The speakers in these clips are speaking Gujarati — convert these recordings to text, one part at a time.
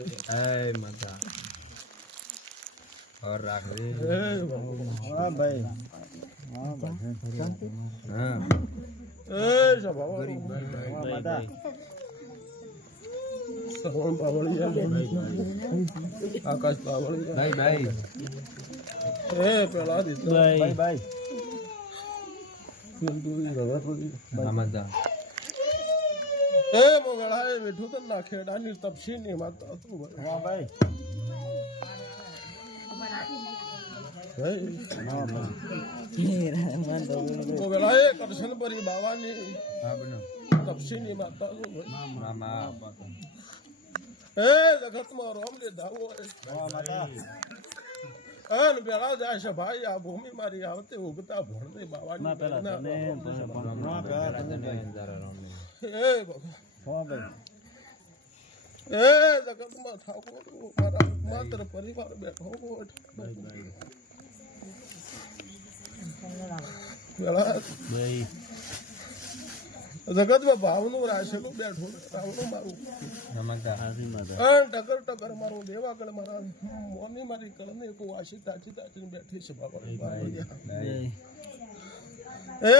એ માતા ઓર રાખજે હા ભાઈ હા માતા આકાશ બાવળી ભાઈ ભાઈ એ પેલા દીધો ભાઈ ભાઈ હા માતા એ મોગળા એ બેઠું તો ના ખેડાની તપસી ની માતા તું ભાઈ. હા ભાઈ. મોગળા કરશન પરી બાવાની. હા બનો. તપસી ની માતા ભાઈ. એ જગતમાં રોમ લે ધાવો હા માતા અન પેલા જાય છે ભાઈ આ ભૂમિ મારી આવતી ઉગતા ભણને બાવાની એ ભગવાન એ જગતમાં ઠાકોર મારા માત્ર પરિવાર બેઠો. જગતમાં ભાવનું રાશેલું બેઠું રાવણું મારું ટકર ટકર મારું દેવા કળ મારા મોની મારી કળને એક વાસી તાચી તાચી બેઠી છે બાબા ભાઈ. એ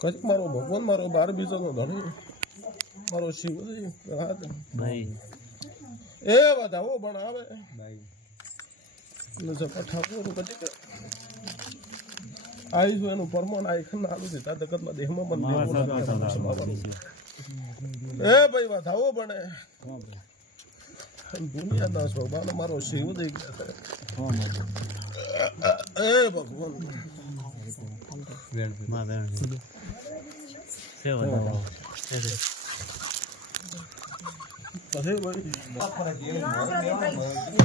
કચ્છ મારો ભગવાન મારો બાર બીજાનો ધણી મારો શિવ રાત. એ વધાવો ભણાવે. આવે ને ઠાકોર કદી આવીશું એનું પરમોન આઈખન આલું છે ત્યાં જગતમાં દેહમાં બાબાનું. એ ભાઈ વધાવો ભણે. હા ભાઈ અને મારો શિવ દઈ ગયા એ ભગવાન. વેણમાં બેન છે વધાવો પછી ભાઈ ભાઈ જગતમાં મારા માળીના ભગવાન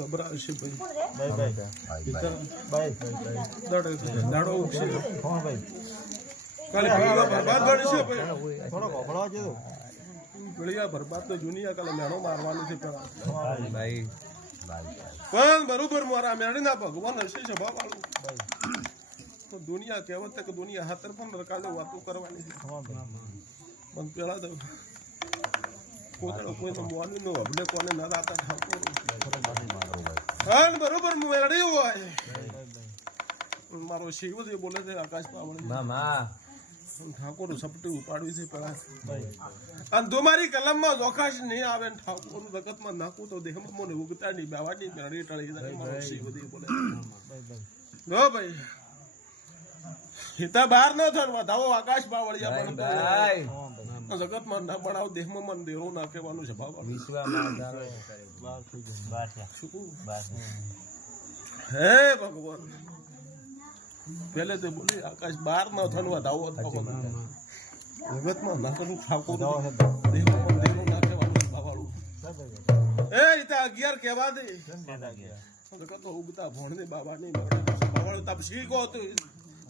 દબરા હશે ભાઈ. ભાઈ. ભાઈ ભાઈ. દાડો દાડો ઉગશે હા ભાઈ? કાલે ઘડીયા બરબાદ ગણી ભાઈ થોડો છે તો ઘડીયા બરબાદ તો જુનિયા કાલે મેણો મારવાનું છે ભાઈ પણ બરોબર મારા મેળીના ભગવાન હશે છે વાળું તો દુનિયા કહેવત કે દુનિયા હાથર પણ રકાલે વાતો કરવાની છે. હા ભાઈ? પણ પેલા તો પોતાનો મોની નો હબલે કોને ના રાતા ઠાકોર. હા બરોબર હોય. મારો શિવજી બોલે છે આકાશ પાવણી મામા ઠાકોર સપટી ઉપાડવી છે પેલા અને તમારી કલમમાં જોખાશ નહીં આવે ને ઠાકોર જગતમાં નાખું તો દેહમાં મને ઉગતા નહીં બેવાની મેળી ટળી જાય મારો શિવજી બોલે જો ભાઈ. હિતા બહાર ન થયો વધાવો આકાશ બાવળિયા ભાઈ પણ ભાઈ. જગતમાં ના બનાવ દેહમાં મન દેરો ના કહેવાનું છે બાબા હે ભગવાન. પેલે તે બોલી આકાશ બાર ન થન વધાવો જગતમાં ના કરું ઠાકોર દેહમાં દેરો ના કહેવાનું બાવાળું એ રીતે અગિયાર કહેવા દે. જગત. ઉગતા બાબા ની બાવાળ તપ શીખો તો.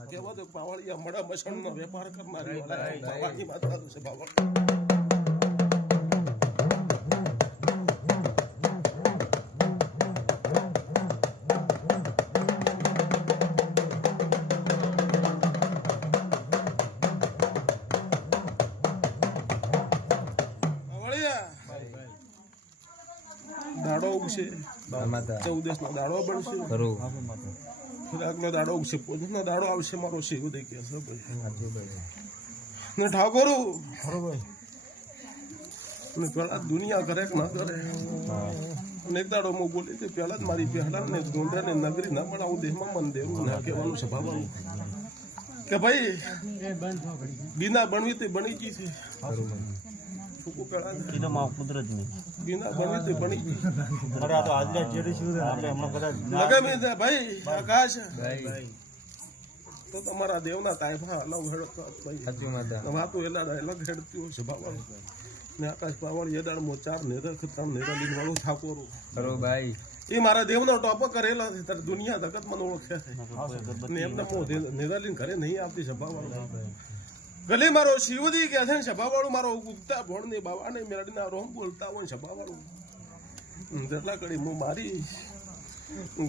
કહેવા દો બાવાળિયા મડા મસણનો વેપાર કરનારી બાવાની માતા છે બાવાળ. દાડો ઉગશે. ચૌદસ નો દાડો બનશે. ખરું આગલો દાડો આવશે પોતાનો દાડો આવશે મારો શિવ દઈ કે છે ભાઈ. ને ઠાકોર ને પેલા દુનિયા કરે કે ના કરે? અને એક દાડો હું બોલી તે પેલા જ મારી પહેલા ને ગોંડા ને નગરી ના બનાવું દેહમાં મંદિર ના કહેવાનું છે ભાવવાનું કે ભાઈ બીના બનવી તે બની ગઈ છે. છોકું પેલા માં કુદરતની બીના બનવી તે બની અરે આ તો આજના ચેડી શું છે આપણે હમણાં કદાચ લગામી દે ભાઈ આકાશ. ભાઈ તો તમારા દેવના તાયફા અલગ હેડતો ભાઈ. સાચું માતા વાતો એલા અલગ હેડતી હોય છે બાબા ને આકાશ પાવળ યદાર મોચાર નેદર ખતમ નેદર લીન વાળું ઠાકોરું. કરો ભાઈ એ મારા દેવનો ટોપ કરેલો છે તારે દુનિયા જગત મને ઓળખે. છે ને એમને નેદરલીન ઘરે નહીં આવતી સભાવાળું ગલી મારો શિવજી કે છે ને સભાવાળું મારો ઉગતા ભોળ ને બાબા ને મેરડીના રોમ બોલતા હોય સભાવાળું. જેટલા કડી હું મારી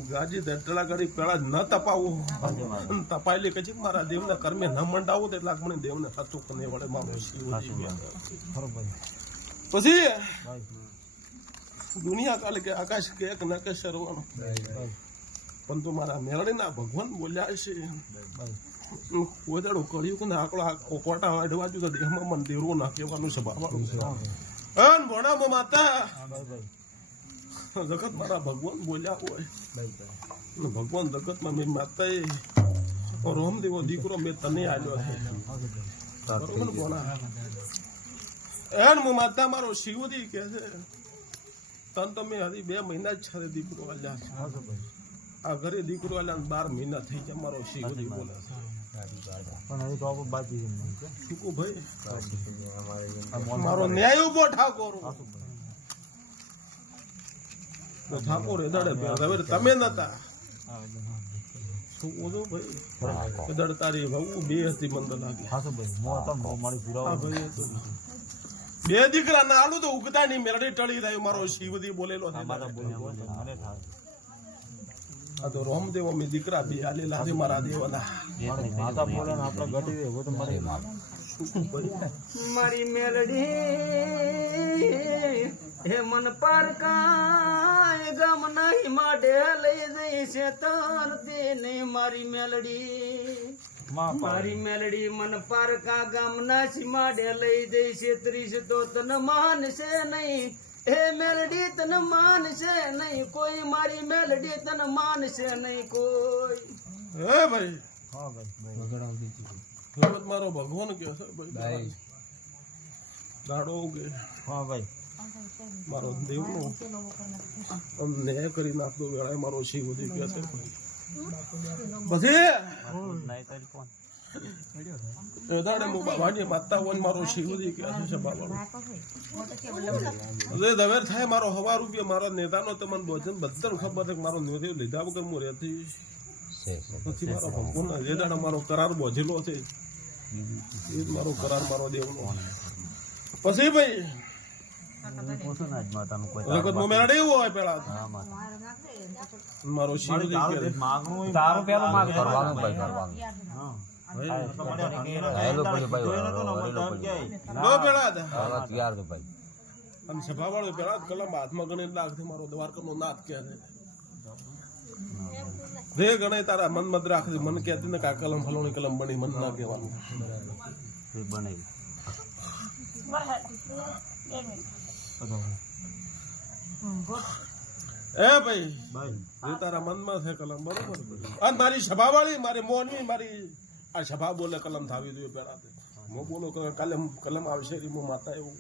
ગાજી દટલા કડી પેલા ન તપાવું. તપાયેલી કચી મારા દેવના કર્મે ન મંડાવું તેટલા મને દેવને સાચું કને વળે મારો શિવજી પછી દુનિયા કાલે કે આકાશ કે એક નકે કે શરવાનું પણ તો મારા મેળડીના ભગવાન બોલ્યા છે. કોદાડું કર્યું કે આકડો કોટા વાઢવા જો દેહમાં મંદિરો ના કહેવાનું છે બાબાનું. છે અન ભણામાં માતા? જગત મારા ભગવાન બોલ્યા હોય. અને ભગવાન જગતમાં મેં માતાએ રોમદેવો દીકરો મેં તને આવ્યો છે. બરોબર એન હું માતા મારો શિવદી કે છે તન તમે હજી બે મહિના જ છે દીકરો આલ્યા આ ઘરે દીકરો આલ્યા બાર મહિના થઈ ગયા મારો શિવજી બોલે છે. મારો ન્યાય ઊભો ઠાકોર. ઠાકોર બે તમે નતા. ભાઈ? તારી બે હતી મને લાગે. બે દીકરા ના આલું તો ઉગતા ની મેરડી ટળી થાય મારો શિવજી બોલેલો મને થાય તો રોમદેવ અમે દીકરા બે આલેલા છે મારા દેવના માતા બોલે આપણે ઘટી દે હું તો મારી મારી મેલડી હે મન પર કાય ગમ નહીં માડે લઈ જઈ છે તરતી નહીં મારી મેલડી. મારી મેલડી મન પર કા ગમ ના સીમાડે લઈ જઈ છે ત્રીસ તો તન માન છે નહીં. હે મેલડી તન માન છે નહીં કોઈ મારી મેલડી તન માન છે નહીં કોઈ. હે ભાઈ? હા ભાઈ ભાઈ ભગવત મારો ભગવાન કે છે ભાઈ. ભાઈ. દાડો ઉગે. હા ભાઈ. મારો દેવનો. ન્યાય કરી નાખતો વેળાએ મારો શિવજી કે છે પછી નહીં તારી કોણ? એ દાડે મુ બાબાની માતા હોય મારો શિવજી કે છે બાબાનો. દવેર થાય મારો હવા રૂપિયા, મારો નેતાનો તમને ભોજન બધા ખબર છે મારો નેતા લીધા વગર રહેતી. પછી મારો ભગવાન મારો કરાર બોજેલો છે. એ મારો કરાર મારો દેવનો. પછી ભાઈ મારો માગણું તારું પેલું કરવાનું ભાઈ, કરવાનું. હેલો પછી ભાઈ હેલો પછી નો પેલા હતા તૈયાર તો ભાઈ. આમ સભા વાળો પેલા કલમ હાથમાં ગણી લાગથી મારો દ્વારકાનો નાથ કહે છે. રે ગણે તારા મન મત રાખજે મન કહેતી ને કે કલમ ફલોણી કલમ બની મન ના કહેવાનું. એ ભાઈ એ તારા મનમાં છે કલમ બરોબર? અને મારી સભા વાળી મારી મોની મારી આ સભા બોલે કલમ થાવી જોઈએ પહેલાં હું બોલો કે કાલે કલમ આવશે એ માતા એવું